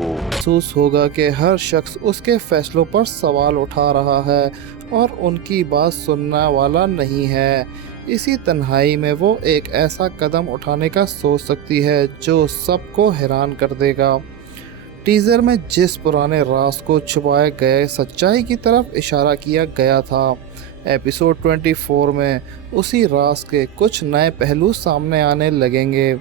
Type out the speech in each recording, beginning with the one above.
महसूस होगा कि हर शख्स उसके फैसलों पर सवाल उठा रहा है और उनकी बात सुनने वाला नहीं है। इसी तन्हाई में वो एक ऐसा कदम उठाने का सोच सकती है जो सबको हैरान कर देगा। टीज़र में जिस पुराने राज को छुपाए गए सच्चाई की तरफ इशारा किया गया था, एपिसोड 24 में उसी राज के कुछ नए पहलू सामने आने लगेंगे।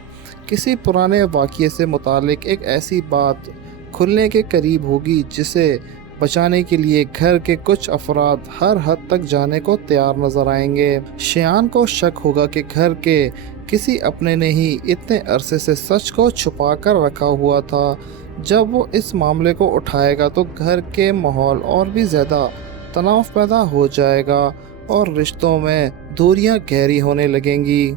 किसी पुराने वाक़ये से मुतालिक एक ऐसी बात खुलने के करीब होगी जिसे बचाने के लिए घर के कुछ अफराद हर हद तक जाने को तैयार नजर आएंगे। शियान को शक होगा कि घर के किसी अपने ने ही इतने अरसे से सच को छुपा कर रखा हुआ था। जब वो इस मामले को उठाएगा तो घर के माहौल और भी ज़्यादा तनाव पैदा हो जाएगा और रिश्तों में दूरियां गहरी होने लगेंगी।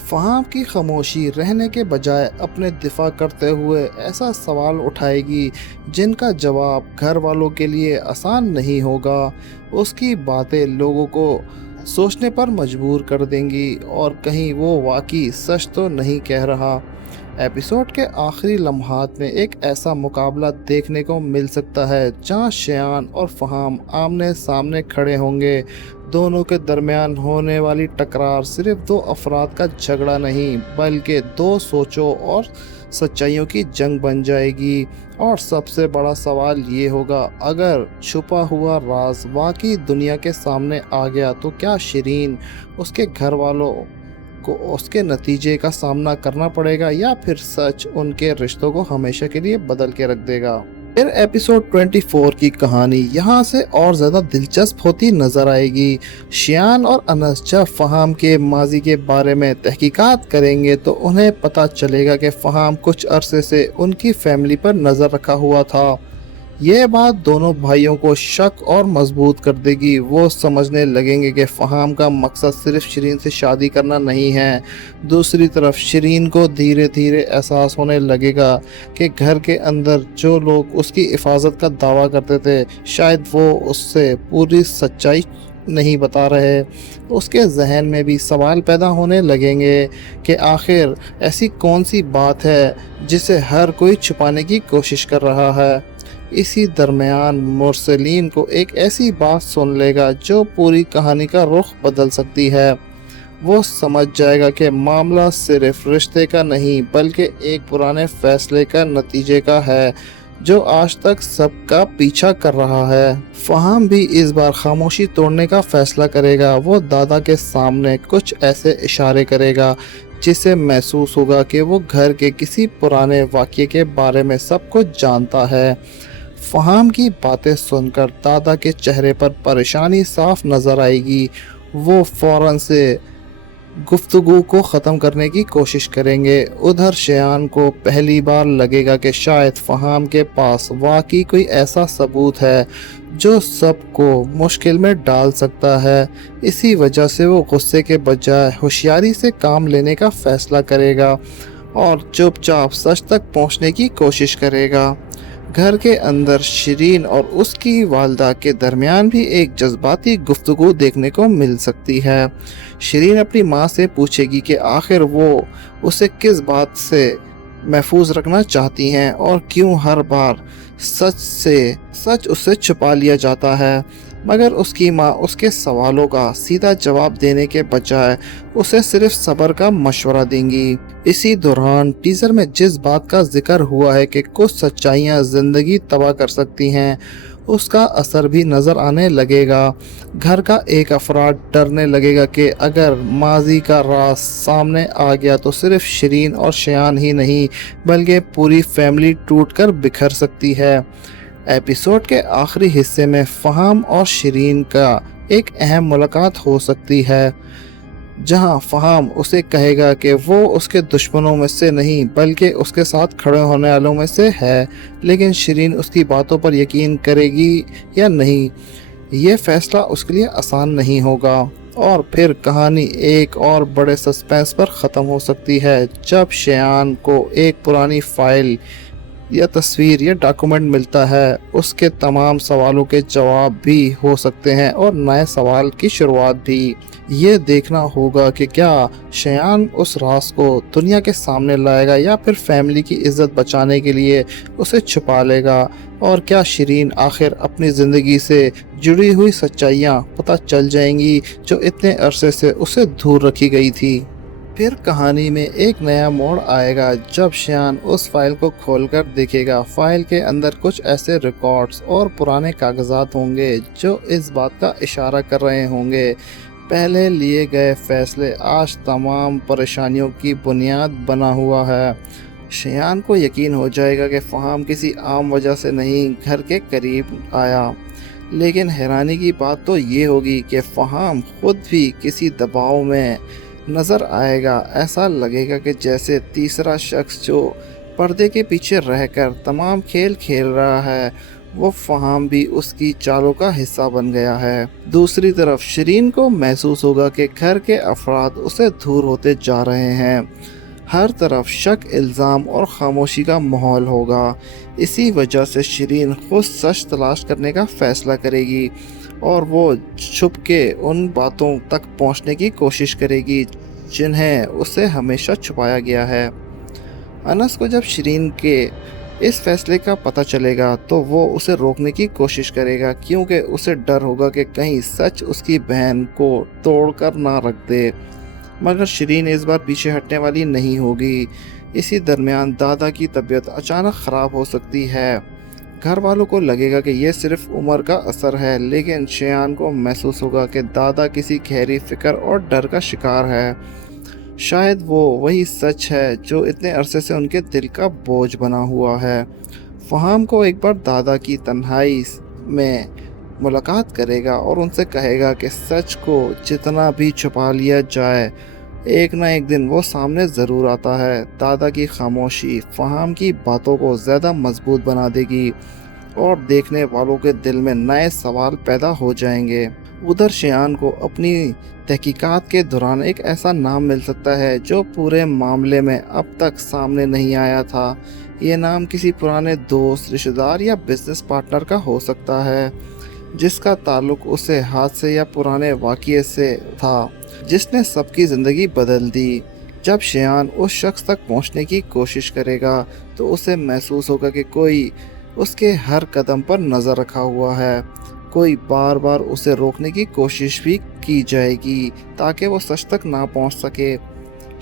फ़हाम की खामोशी रहने के बजाय अपने दिफा करते हुए ऐसा सवाल उठाएगी जिनका जवाब घर वालों के लिए आसान नहीं होगा। उसकी बातें लोगों को सोचने पर मजबूर कर देंगी और कहीं वो वाकई सच तो नहीं कह रहा। एपिसोड के आखिरी लम्हात में एक ऐसा मुकाबला देखने को मिल सकता है जहां शियान और फ़हाम आमने सामने खड़े होंगे। दोनों के दरमियान होने वाली टकरार सिर्फ दो अफराद का झगड़ा नहीं बल्कि दो सोचों और सच्चाइयों की जंग बन जाएगी। और सबसे बड़ा सवाल ये होगा, अगर छुपा हुआ राज वाकई दुनिया के सामने आ गया तो क्या शिरीन उसके घर वालों को उसके नतीजे का सामना करना पड़ेगा या फिर सच उनके रिश्तों को हमेशा के लिए बदल के रख देगा। फिर एपिसोड 24 की कहानी यहाँ से और ज़्यादा दिलचस्प होती नज़र आएगी। शियान और अनस जब फ़हाम के माजी के बारे में तहकीकात करेंगे तो उन्हें पता चलेगा कि फ़हाम कुछ अरसे से उनकी फैमिली पर नज़र रखा हुआ था। यह बात दोनों भाइयों को शक और मजबूत कर देगी। वो समझने लगेंगे कि फ़हाम का मकसद सिर्फ शिरीन से शादी करना नहीं है। दूसरी तरफ शिरीन को धीरे धीरे एहसास होने लगेगा कि घर के अंदर जो लोग उसकी हिफाजत का दावा करते थे शायद वो उससे पूरी सच्चाई नहीं बता रहे। उसके जहन में भी सवाल पैदा होने लगेंगे कि आखिर ऐसी कौन सी बात है जिसे हर कोई छुपाने की कोशिश कर रहा है। इसी दरमियान मुरसलीन को एक ऐसी बात सुन लेगा जो पूरी कहानी का रुख बदल सकती है। वो समझ जाएगा कि मामला सिर्फ रिश्ते का नहीं बल्कि एक पुराने फैसले का नतीजे का है जो आज तक सबका पीछा कर रहा है। फ़हाम भी इस बार खामोशी तोड़ने का फैसला करेगा। वो दादा के सामने कुछ ऐसे इशारे करेगा जिसे महसूस होगा कि वो घर के किसी पुराने वाक़ये के बारे में सब कुछ जानता है। फ़हाम की बातें सुनकर दादा के चेहरे पर परेशानी साफ नज़र आएगी। वो फ़ौरन से गुफ्तगू को ख़त्म करने की कोशिश करेंगे। उधर शियान को पहली बार लगेगा कि शायद फ़हाम के पास वाकई कोई ऐसा सबूत है जो सबको मुश्किल में डाल सकता है। इसी वजह से वो गुस्से के बजाय होशियारी से काम लेने का फ़ैसला करेगा और चुपचाप सच तक पहुंचने की कोशिश करेगा। घर के अंदर शिरीन और उसकी वालदा के दरमियान भी एक जज्बाती गुफ्तगू देखने को मिल सकती है। शिरीन अपनी माँ से पूछेगी कि आखिर वो उसे किस बात से महफूज रखना चाहती हैं और क्यों हर बार सच उससे छुपा लिया जाता है। मगर उसकी माँ उसके सवालों का सीधा जवाब देने के बजाय उसे सिर्फ सब्र का मशवरा देंगी। इसी दौरान टीज़र में जिस बात का जिक्र हुआ है कि कुछ सच्चाइयाँ ज़िंदगी तबाह कर सकती हैं, उसका असर भी नज़र आने लगेगा। घर का एक अफराद डरने लगेगा कि अगर माजी का राज सामने आ गया तो सिर्फ शिरीन और शियान ही नहीं बल्कि पूरी फैमिली टूटकर बिखर सकती है। एपिसोड के आखिरी हिस्से में फ़हाम और शिरीन का एक अहम मुलाकात हो सकती है जहां फ़हाम उसे कहेगा कि वो उसके दुश्मनों में से नहीं बल्कि उसके साथ खड़े होने वालों में से है। लेकिन शिरीन उसकी बातों पर यकीन करेगी या नहीं, ये फैसला उसके लिए आसान नहीं होगा। और फिर कहानी एक और बड़े सस्पेंस पर ख़त्म हो सकती है जब शियान को एक पुरानी फाइल या तस्वीर या डॉक्यूमेंट मिलता है, उसके तमाम सवालों के जवाब भी हो सकते हैं और नए सवाल की शुरुआत भी। ये देखना होगा कि क्या शयान उस राज को दुनिया के सामने लाएगा या फिर फैमिली की इज्जत बचाने के लिए उसे छुपा लेगा, और क्या शिरीन आखिर अपनी ज़िंदगी से जुड़ी हुई सच्चाइयाँ पता चल जाएंगी जो इतने अरसे से उसे दूर रखी गई थी। फिर कहानी में एक नया मोड़ आएगा जब शयान उस फाइल को खोलकर देखेगा। फाइल के अंदर कुछ ऐसे रिकॉर्ड्स और पुराने कागजात होंगे जो इस बात का इशारा कर रहे होंगे पहले लिए गए फैसले आज तमाम परेशानियों की बुनियाद बना हुआ है। शयान को यकीन हो जाएगा कि फ़हाम किसी आम वजह से नहीं घर के करीब आया, लेकिन हैरानी की बात तो ये होगी कि फ़हाम खुद भी किसी दबाव में नज़र आएगा। ऐसा लगेगा कि जैसे तीसरा शख्स जो पर्दे के पीछे रहकर तमाम खेल खेल रहा है, वो फ़हाम भी उसकी चालों का हिस्सा बन गया है। दूसरी तरफ शिरीन को महसूस होगा कि घर के अफराद उसे दूर होते जा रहे हैं। हर तरफ शक, इल्ज़ाम और खामोशी का माहौल होगा। इसी वजह से शिरीन खुद सच तलाश करने का फ़ैसला करेगी और वो छुप के उन बातों तक पहुंचने की कोशिश करेगी जिन्हें उसे हमेशा छुपाया गया है। अनस को जब शिरीन के इस फैसले का पता चलेगा तो वो उसे रोकने की कोशिश करेगा, क्योंकि उसे डर होगा कि कहीं सच उसकी बहन को तोड़कर ना रख दे। मगर शिरीन इस बार पीछे हटने वाली नहीं होगी। इसी दरमियान दादा की तबीयत अचानक ख़राब हो सकती है। घर वालों को लगेगा कि यह सिर्फ उम्र का असर है, लेकिन शयान को महसूस होगा कि दादा किसी गहरी फिक्र और डर का शिकार है। शायद वो वही सच है जो इतने अरसे से उनके दिल का बोझ बना हुआ है। फ़हाम को एक बार दादा की तन्हाई में मुलाकात करेगा और उनसे कहेगा कि सच को जितना भी छुपा लिया जाए, एक ना एक दिन वो सामने ज़रूर आता है। दादा की खामोशी फ़हाम की बातों को ज़्यादा मजबूत बना देगी और देखने वालों के दिल में नए सवाल पैदा हो जाएंगे। उधर शयान को अपनी तहकीकात के दौरान एक ऐसा नाम मिल सकता है जो पूरे मामले में अब तक सामने नहीं आया था। ये नाम किसी पुराने दोस्त, रिश्तेदार या बिजनेस पार्टनर का हो सकता है जिसका ताल्लुक उसे हादसे या पुराने वाक़ये से था जिसने सबकी ज़िंदगी बदल दी। जब शयान उस शख्स तक पहुंचने की कोशिश करेगा तो उसे महसूस होगा कि कोई उसके हर कदम पर नज़र रखा हुआ है। कोई बार बार उसे रोकने की कोशिश भी की जाएगी ताकि वो सच तक ना पहुंच सके।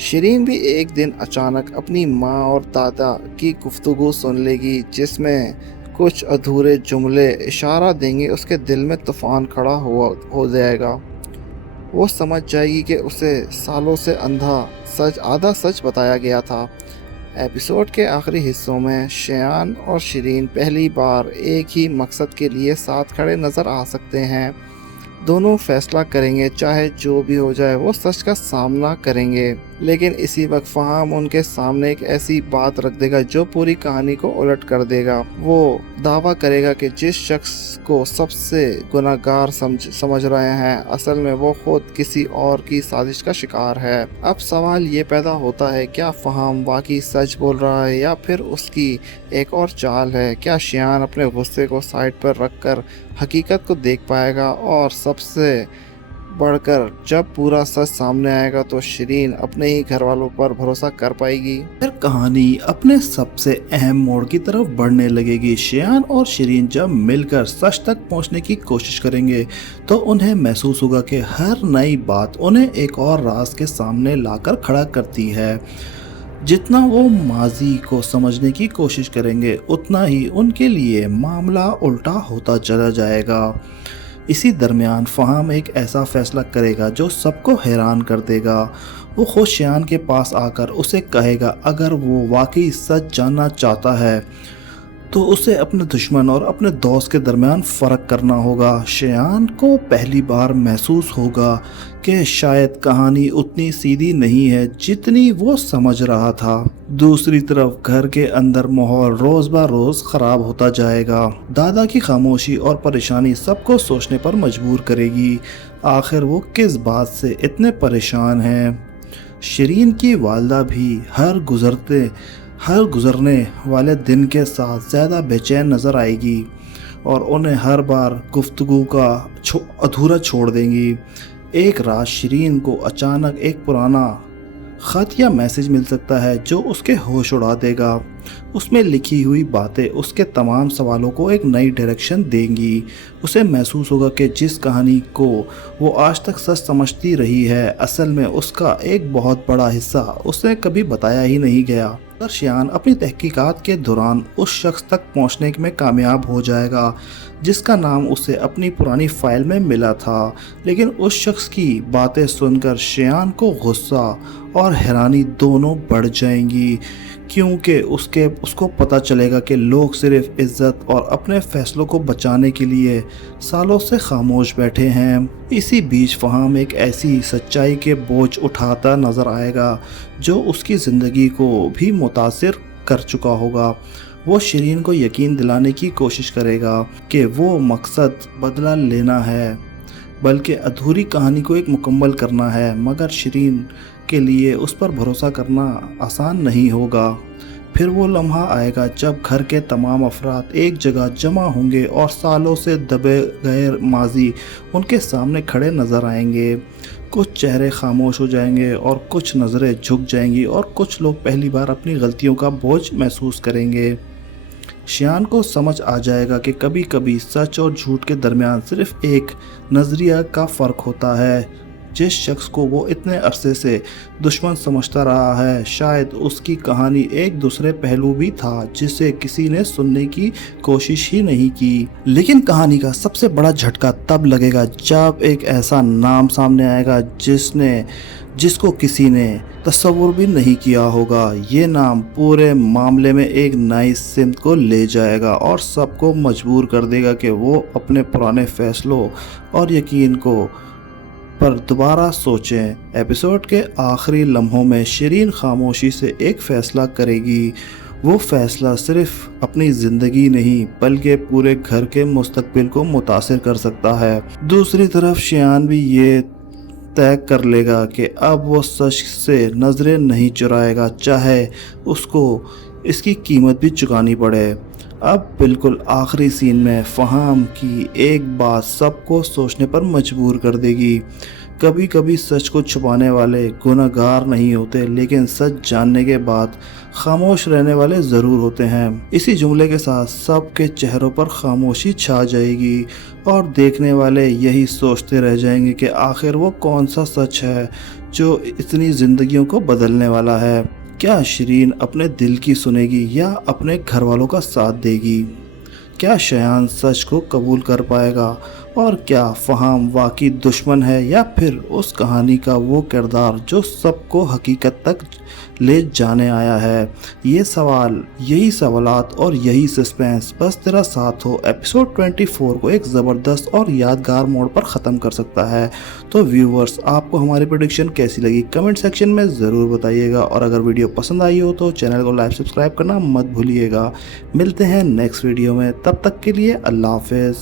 शिरीन भी एक दिन अचानक अपनी माँ और दादा की गुफ्तगू सुन लेगी जिसमें कुछ अधूरे जुमले इशारा देंगे उसके दिल में तूफान खड़ा हो जाएगा। वो समझ जाएगी कि उसे सालों से आधा सच बताया गया था। एपिसोड के आखिरी हिस्सों में शयान और शिरीन पहली बार एक ही मकसद के लिए साथ खड़े नज़र आ सकते हैं। दोनों फैसला करेंगे, चाहे जो भी हो जाए वो सच का सामना करेंगे। लेकिन इसी वक्त फ़हाम उनके सामने एक ऐसी बात रख देगा जो पूरी कहानी को उलट कर देगा। वो दावा करेगा कि जिस शख्स को सबसे गुनहगार समझ रहे हैं, असल में वो खुद किसी और की साजिश का शिकार है। अब सवाल ये पैदा होता है, क्या फ़हाम वाकई सच बोल रहा है या फिर उसकी एक और चाल है? क्या शयान अपने गुस्से को साइड पर रखकर हकीकत को देख पाएगा? और सबसे बढ़कर जब पूरा सच सामने आएगा तो शिरीन अपने ही घर वालों पर भरोसा कर पाएगी। फिर कहानी अपने सबसे अहम मोड़ की तरफ बढ़ने लगेगी। शयान और शिरीन जब मिलकर सच तक पहुंचने की कोशिश करेंगे तो उन्हें महसूस होगा कि हर नई बात उन्हें एक और राज के सामने लाकर खड़ा करती है। जितना वो माजी को समझने की कोशिश करेंगे उतना ही उनके लिए मामला उल्टा होता चला जाएगा। इसी दरमियान फ़हाम एक ऐसा फ़ैसला करेगा जो सबको हैरान कर देगा। वो खुद शयान के पास आकर उसे कहेगा अगर वो वाकई सच जानना चाहता है तो उसे अपने दुश्मन और अपने दोस्त के दरमियान फ़र्क करना होगा। शयान को पहली बार महसूस होगा कि शायद कहानी उतनी सीधी नहीं है जितनी वो समझ रहा था। दूसरी तरफ घर के अंदर माहौल रोज़ ब रोज़ ख़राब होता जाएगा। दादा की खामोशी और परेशानी सबको सोचने पर मजबूर करेगी। आखिर वो किस बात से इतने परेशान हैं? शिरीन की वालदा भी हर गुज़रते हर गुजरने वाले दिन के साथ ज़्यादा बेचैन नज़र आएगी और उन्हें हर बार गुफ्तगू का अधूरा छोड़ देंगी। एक रात शिरीन को अचानक एक पुराना ख़त या मैसेज मिल सकता है जो उसके होश उड़ा देगा। उसमें लिखी हुई बातें उसके तमाम सवालों को एक नई डायरेक्शन देंगी। उसे महसूस होगा कि जिस कहानी को वो आज तक सच समझती रही है, असल में उसका एक बहुत बड़ा हिस्सा उसे कभी बताया ही नहीं गया। अगर शियान अपनी तहकीकात के दौरान उस शख्स तक पहुंचने में कामयाब हो जाएगा जिसका नाम उसे अपनी पुरानी फाइल में मिला था, लेकिन उस शख्स की बातें सुनकर शियान को गुस्सा और हैरानी दोनों बढ़ जाएंगी, क्योंकि उसको पता चलेगा कि लोग सिर्फ इज्जत और अपने फैसलों को बचाने के लिए सालों से खामोश बैठे हैं। इसी बीच फहाम एक ऐसी सच्चाई के बोझ उठाता नजर आएगा जो उसकी ज़िंदगी को भी मुतासिर कर चुका होगा। वो शिरीन को यकीन दिलाने की कोशिश करेगा कि वो मकसद बदला लेना है, बल्कि अधूरी कहानी को एक मुकम्मल करना है, मगर शिरीन के लिए उस पर भरोसा करना आसान नहीं होगा। फिर वो लम्हा आएगा जब घर के तमाम अफराद एक जगह जमा होंगे और सालों से दबे गए माजी उनके सामने खड़े नज़र आएंगे। कुछ चेहरे खामोश हो जाएंगे और कुछ नज़रें झुक जाएंगी और कुछ लोग पहली बार अपनी गलतियों का बोझ महसूस करेंगे। शियान को समझ आ जाएगा कि कभी कभी सच और झूठ के दरमियान सिर्फ एक नज़रिया का फ़र्क होता है। जिस शख्स को वो इतने अरसे से दुश्मन समझता रहा है, शायद उसकी कहानी एक दूसरे पहलू भी था जिसे किसी ने सुनने की कोशिश ही नहीं की। लेकिन कहानी का सबसे बड़ा झटका तब लगेगा जब एक ऐसा नाम सामने आएगा जिसको किसी ने तस्वुर भी नहीं किया होगा। ये नाम पूरे मामले में एक नई सिमत को ले जाएगा और सबको मजबूर कर देगा कि वो अपने पुराने फैसलों और यकीन को पर दोबारा सोचें। एपिसोड के आखिरी लम्हों में शिरीन खामोशी से एक फ़ैसला करेगी। वो फ़ैसला सिर्फ अपनी ज़िंदगी नहीं बल्कि पूरे घर के मुस्तकबिल को मुतासिर कर सकता है। दूसरी तरफ शियान भी ये तय कर लेगा कि अब वो सच से नज़रें नहीं चुराएगा, चाहे उसको इसकी कीमत भी चुकानी पड़े। अब बिल्कुल आखिरी सीन में फहाम की एक बात सबको सोचने पर मजबूर कर देगी। कभी कभी सच को छुपाने वाले गुनहगार नहीं होते, लेकिन सच जानने के बाद खामोश रहने वाले ज़रूर होते हैं। इसी जुमले के साथ सबके चेहरों पर खामोशी छा जाएगी और देखने वाले यही सोचते रह जाएंगे कि आखिर वो कौन सा सच है जो इतनी ज़िंदगियों को बदलने वाला है। क्या शिरीन अपने दिल की सुनेगी या अपने घर वालों का साथ देगी? क्या शियान सच को कबूल कर पाएगा? और क्या फहाम वाकई दुश्मन है या फिर उस कहानी का वो किरदार जो सबको हकीकत तक ले जाने आया है? ये सवाल, यही सवालात और यही सस्पेंस बस तेरा साथ हो एपिसोड 24 को एक ज़बरदस्त और यादगार मोड़ पर ख़त्म कर सकता है। तो व्यूवर्स, आपको हमारी प्रेडिक्शन कैसी लगी कमेंट सेक्शन में ज़रूर बताइएगा, और अगर वीडियो पसंद आई हो तो चैनल को लाइक सब्सक्राइब करना मत भूलिएगा। मिलते हैं नेक्स्ट वीडियो में, तब तक के लिए अल्लाह हाफ़िज़।